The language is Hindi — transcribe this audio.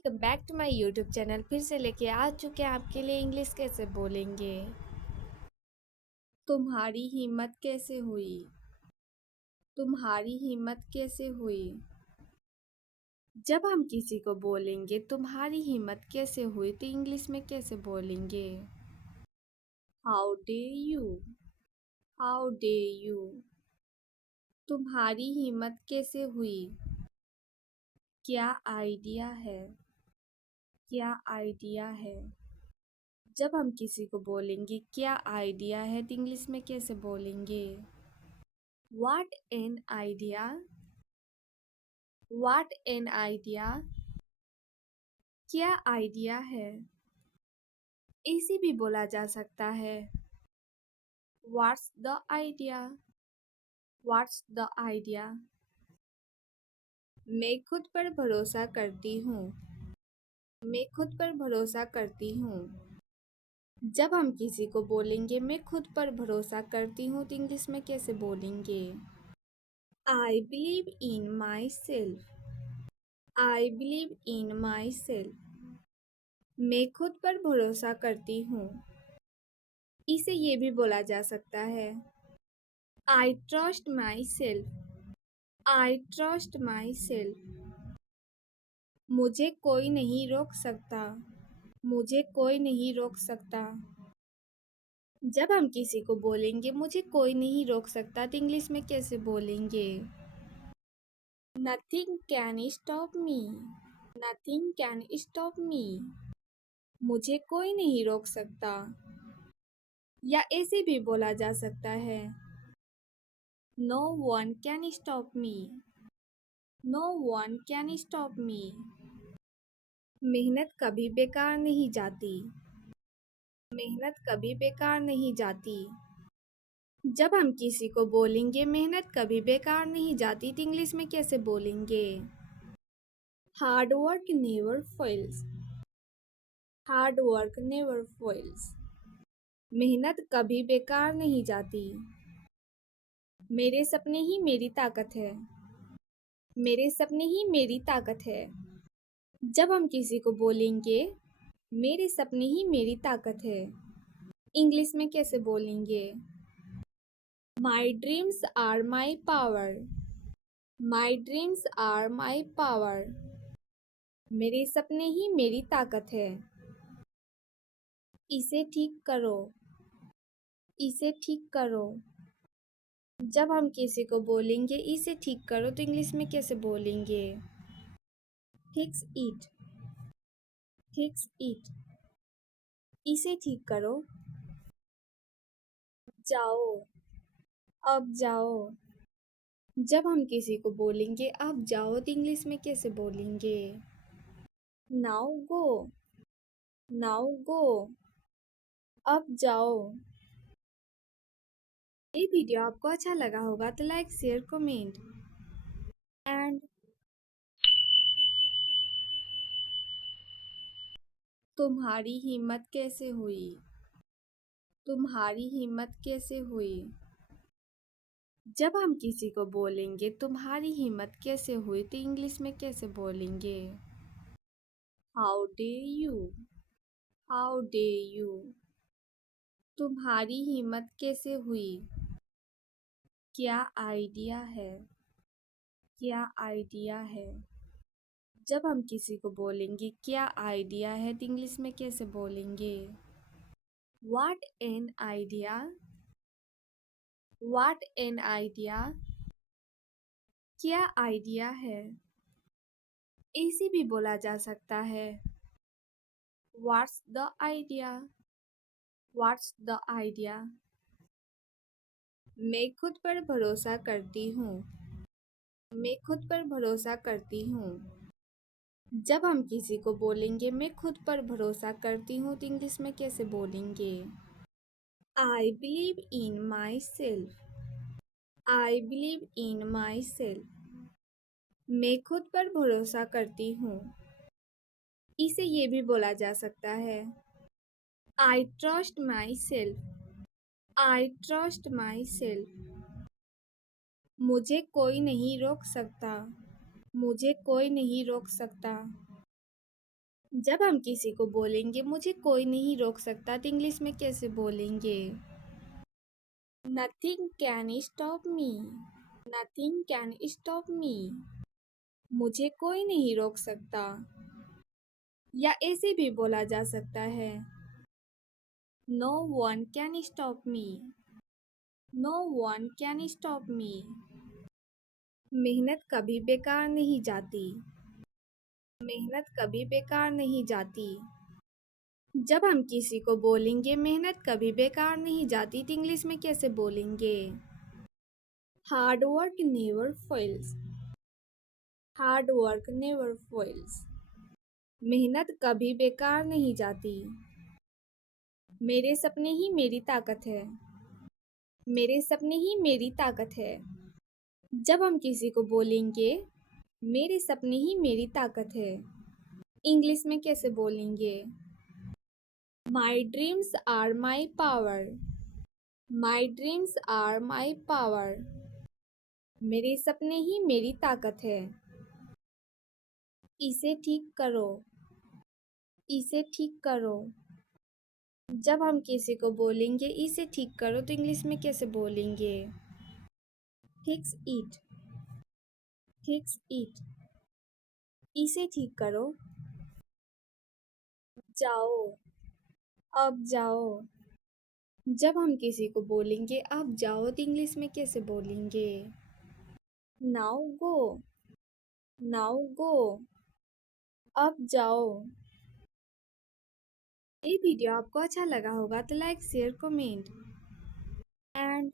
Welcome back to my YouTube channel. फिर से लेके आ चुके हैं आपके लिए इंग्लिश कैसे बोलेंगे। तुम्हारी हिम्मत कैसे हुई? तुम्हारी हिम्मत कैसे हुई? जब हम किसी को बोलेंगे तुम्हारी हिम्मत कैसे हुई तो इंग्लिश में कैसे बोलेंगे? How day you? How day you? तुम्हारी हिम्मत कैसे हुई? क्या आइडिया है? क्या आइडिया है? जब हम किसी को बोलेंगे क्या आइडिया है तो इंग्लिश में कैसे बोलेंगे? What an idea! What an idea! क्या आइडिया है? ऐसे भी बोला जा सकता है। What's the idea? What's the idea? मैं खुद पर भरोसा करती हूँ। मैं खुद पर भरोसा करती हूँ। जब हम किसी को बोलेंगे मैं खुद पर भरोसा करती हूँ तो इंग्लिश में कैसे बोलेंगे? I believe in myself. I believe in myself. मैं खुद पर भरोसा करती हूँ। इसे ये भी बोला जा सकता है। I trust myself. I trust myself. मुझे कोई नहीं रोक सकता। मुझे कोई नहीं रोक सकता। जब हम किसी को बोलेंगे मुझे कोई नहीं रोक सकता तो इंग्लिश में कैसे बोलेंगे? Nothing can stop me. Nothing can stop me. मुझे कोई नहीं रोक सकता। या ऐसे भी बोला जा सकता है। No one can stop me. No one can stop me. मेहनत कभी बेकार नहीं जाती। मेहनत कभी बेकार नहीं जाती। जब हम किसी को बोलेंगे मेहनत कभी बेकार नहीं जाती तो इंग्लिश में कैसे बोलेंगे? Hard work never fails. Hard work never fails. मेहनत कभी बेकार नहीं जाती। मेरे सपने ही मेरी ताकत है। मेरे सपने ही मेरी ताकत है। जब हम किसी को बोलेंगे मेरे सपने ही मेरी ताकत है इंग्लिश में कैसे बोलेंगे? My dreams are my power. My dreams are my power. मेरे सपने ही मेरी ताकत है। इसे ठीक करो। इसे ठीक करो। जब हम किसी को बोलेंगे इसे ठीक करो तो इंग्लिश में कैसे बोलेंगे? Fix it. Fix it. इसे ठीक करो। जाओ। अब जाओ। जब हम किसी को बोलेंगे अब जाओ तो इंग्लिश में कैसे बोलेंगे? Now go. Now go. अब जाओ। ये वीडियो आपको अच्छा लगा होगा तो लाइक शेयर कमेंट एंड तुम्हारी हिम्मत कैसे हुई? तुम्हारी हिम्मत कैसे हुई? जब हम किसी को बोलेंगे तुम्हारी हिम्मत कैसे हुई तो इंग्लिश में कैसे बोलेंगे? How day you? How day you? तुम्हारी हिम्मत कैसे हुई? क्या आइडिया है? क्या आइडिया है? जब हम किसी को बोलेंगे क्या आइडिया है तो इंग्लिश में कैसे बोलेंगे? What an idea! What an idea! क्या आइडिया है? ऐसे भी बोला जा सकता है। What's the idea? What's the idea? मैं खुद पर भरोसा करती हूँ। मैं खुद पर भरोसा करती हूँ। जब हम किसी को बोलेंगे मैं खुद पर भरोसा करती हूँ तो इंग्लिश में कैसे बोलेंगे? I believe in myself. I believe in myself. मैं खुद पर भरोसा करती हूँ। इसे ये भी बोला जा सकता है। I trust myself. I trust myself. मुझे कोई नहीं रोक सकता। मुझे कोई नहीं रोक सकता। जब हम किसी को बोलेंगे मुझे कोई नहीं रोक सकता तो इंग्लिश में कैसे बोलेंगे? Nothing can stop me. Nothing can stop me. मुझे कोई नहीं रोक सकता। या ऐसे भी बोला जा सकता है No one can stop me. No one can stop me. मेहनत कभी बेकार नहीं जाती। मेहनत कभी बेकार नहीं जाती। जब हम किसी को बोलेंगे मेहनत कभी बेकार नहीं जाती तो इंग्लिश में कैसे बोलेंगे? Hard work never fails. Hard work never fails. मेहनत कभी बेकार नहीं जाती। मेरे सपने ही मेरी ताकत है। मेरे सपने ही मेरी ताकत है। जब हम किसी को बोलेंगे मेरे सपने ही मेरी ताकत है इंग्लिश में कैसे बोलेंगे? My dreams are my power. My dreams are my power. मेरे सपने ही मेरी ताकत है। इसे ठीक करो। इसे ठीक करो। जब हम किसी को बोलेंगे इसे ठीक करो तो इंग्लिश में कैसे बोलेंगे? Fix it. Fix it. इसे ठीक करो। जाओ। अब जाओ। जब हम किसी को बोलेंगे अब जाओ तो इंग्लिश में कैसे बोलेंगे? Now go. Now go. अब जाओ। ये वीडियो आपको अच्छा लगा होगा तो लाइक शेयर कमेंट एंड